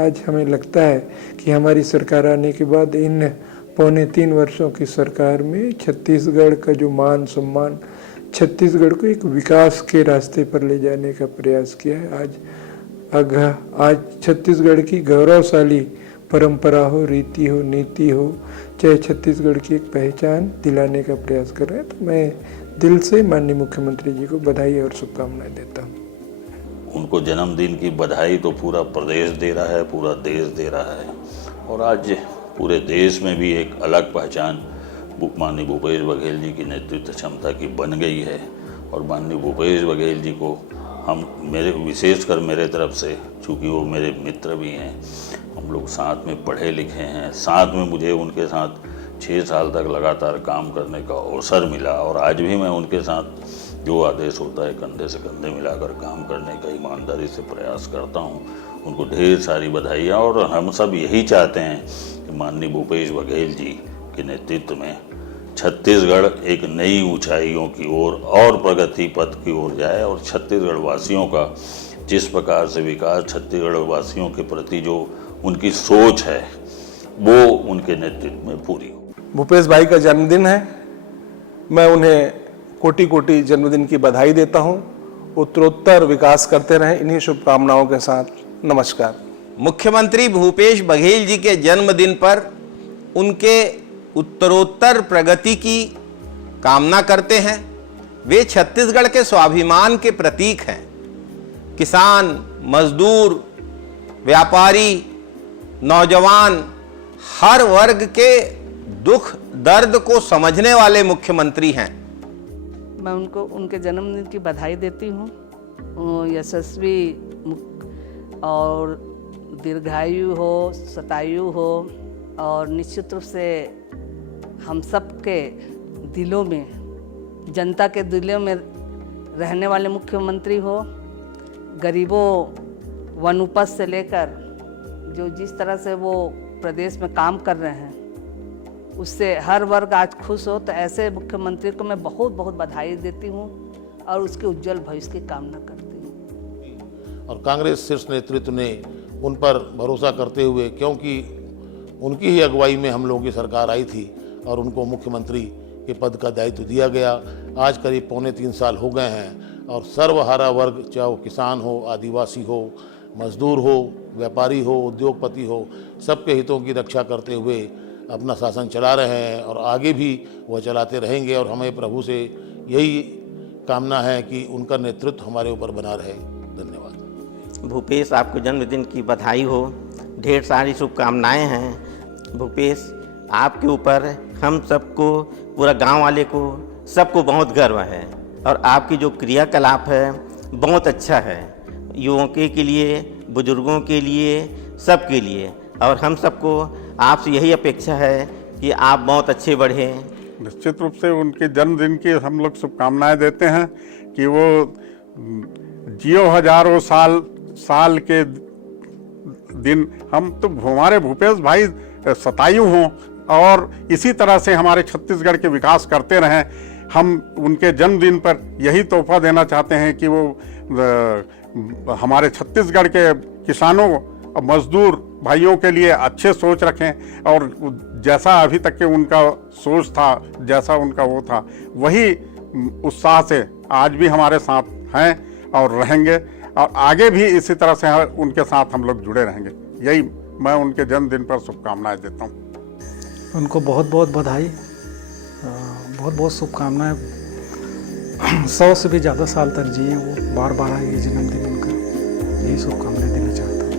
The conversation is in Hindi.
आज हमें लगता है कि हमारी सरकार आने के बाद इन 2.25 वर्षों की सरकार में छत्तीसगढ़ का जो मान सम्मान, छत्तीसगढ़ को एक विकास के रास्ते पर ले जाने का प्रयास किया है। आज छत्तीसगढ़ की गौरवशाली परंपरा हो, रीति हो, नीति हो, चाहे छत्तीसगढ़ की एक पहचान दिलाने का प्रयास कर रहे हैं। तो मैं दिल से माननीय मुख्यमंत्री जी को बधाई और शुभकामनाएं देता हूँ। उनको जन्मदिन की बधाई तो पूरा प्रदेश दे रहा है, पूरा देश दे रहा है, और आज पूरे देश में भी एक अलग पहचान माननीय भूपेश बघेल जी की नेतृत्व क्षमता की बन गई है। और माननीय भूपेश बघेल जी को विशेषकर मेरे तरफ से, चूँकि वो मेरे मित्र भी हैं, हम लोग साथ में पढ़े लिखे हैं, साथ में मुझे उनके साथ 6 साल तक लगातार काम करने का अवसर मिला, और आज भी मैं उनके साथ जो आदेश होता है कंधे से कंधे मिलाकर काम करने का ईमानदारी से प्रयास करता हूं। उनको ढेर सारी बधाइयाँ, और हम सब यही चाहते हैं कि माननीय भूपेश बघेल जी के नेतृत्व में छत्तीसगढ़ एक नई ऊंचाइयों की ओर और प्रगति पथ की ओर जाए, और छत्तीसगढ़ वासियों का जिस प्रकार से विकास, छत्तीसगढ़ वासियों के प्रति जो उनकी सोच है वो उनके नेतृत्व में पूरी हो। भूपेश भाई का जन्मदिन है, मैं उन्हें कोटि कोटि जन्मदिन की बधाई देता हूं। उत्तरोत्तर विकास करते रहें, इन्हीं शुभकामनाओं के साथ नमस्कार। मुख्यमंत्री भूपेश बघेल जी के जन्मदिन पर उनके उत्तरोत्तर प्रगति की कामना करते हैं। वे छत्तीसगढ़ के स्वाभिमान के प्रतीक हैं। किसान, मजदूर, व्यापारी, नौजवान, हर वर्ग के दुख दर्द को समझने वाले मुख्यमंत्री हैं। मैं उनको उनके जन्मदिन की बधाई देती हूँ। यशस्वी और दीर्घायु हो, शतायु हो, और निश्चित रूप से हम सब के दिलों में, जनता के दिलों में रहने वाले मुख्यमंत्री हो। गरीबों वनोपज से लेकर जो जिस तरह से वो प्रदेश में काम कर रहे हैं, उससे हर वर्ग आज खुश हो। तो ऐसे मुख्यमंत्री को मैं बहुत बहुत बधाई देती हूँ और उसके उज्जवल भविष्य की कामना करती हूँ। और कांग्रेस शीर्ष नेतृत्व ने उन पर भरोसा करते हुए, क्योंकि उनकी ही अगुवाई में हम लोगों की सरकार आई थी और उनको मुख्यमंत्री के पद का दायित्व दिया गया। आज करीब 2.25 साल हो गए हैं, और सर्वहारा वर्ग, चाहे वो किसान हो, आदिवासी हो, मजदूर हो, व्यापारी हो, उद्योगपति हो, सबके हितों की रक्षा करते हुए अपना शासन चला रहे हैं, और आगे भी वह चलाते रहेंगे। और हमें प्रभु से यही कामना है कि उनका नेतृत्व हमारे ऊपर बना रहे। धन्यवाद। भूपेश, आपको जन्मदिन की बधाई हो, ढेर सारी शुभकामनाएं हैं। भूपेश, आपके ऊपर हम सबको, पूरा गांव वाले को, सबको बहुत गर्व है, और आपकी जो क्रियाकलाप है बहुत अच्छा है, युवकों के लिए, बुजुर्गों के लिए, सबके लिए। और हम सबको आपसे यही अपेक्षा है कि आप बहुत अच्छे बढ़ें। निश्चित रूप से उनके जन्मदिन की हम लोग शुभकामनाएं देते हैं कि वो जियो हजारों साल के दिन। हम तो, हमारे भूपेश भाई शतायु हों और इसी तरह से हमारे छत्तीसगढ़ के विकास करते रहें। हम उनके जन्मदिन पर यही तोहफा देना चाहते हैं कि वो हमारे छत्तीसगढ़ के किसानों और मजदूर भाइयों के लिए अच्छे सोच रखें, और जैसा अभी तक के उनका सोच था, जैसा उनका वो था, वही उत्साह से आज भी हमारे साथ हैं और रहेंगे, और आगे भी इसी तरह से उनके साथ हम लोग जुड़े रहेंगे। यही मैं उनके जन्मदिन पर शुभकामनाएं देता हूँ। उनको बहुत बहुत बधाई, बहुत बहुत शुभकामनाएं। 100 से भी ज़्यादा साल तक जिए वो, बार बार आए ये जन्मदिन उनका, यही शुभकामनाएं देना चाहता हूँ।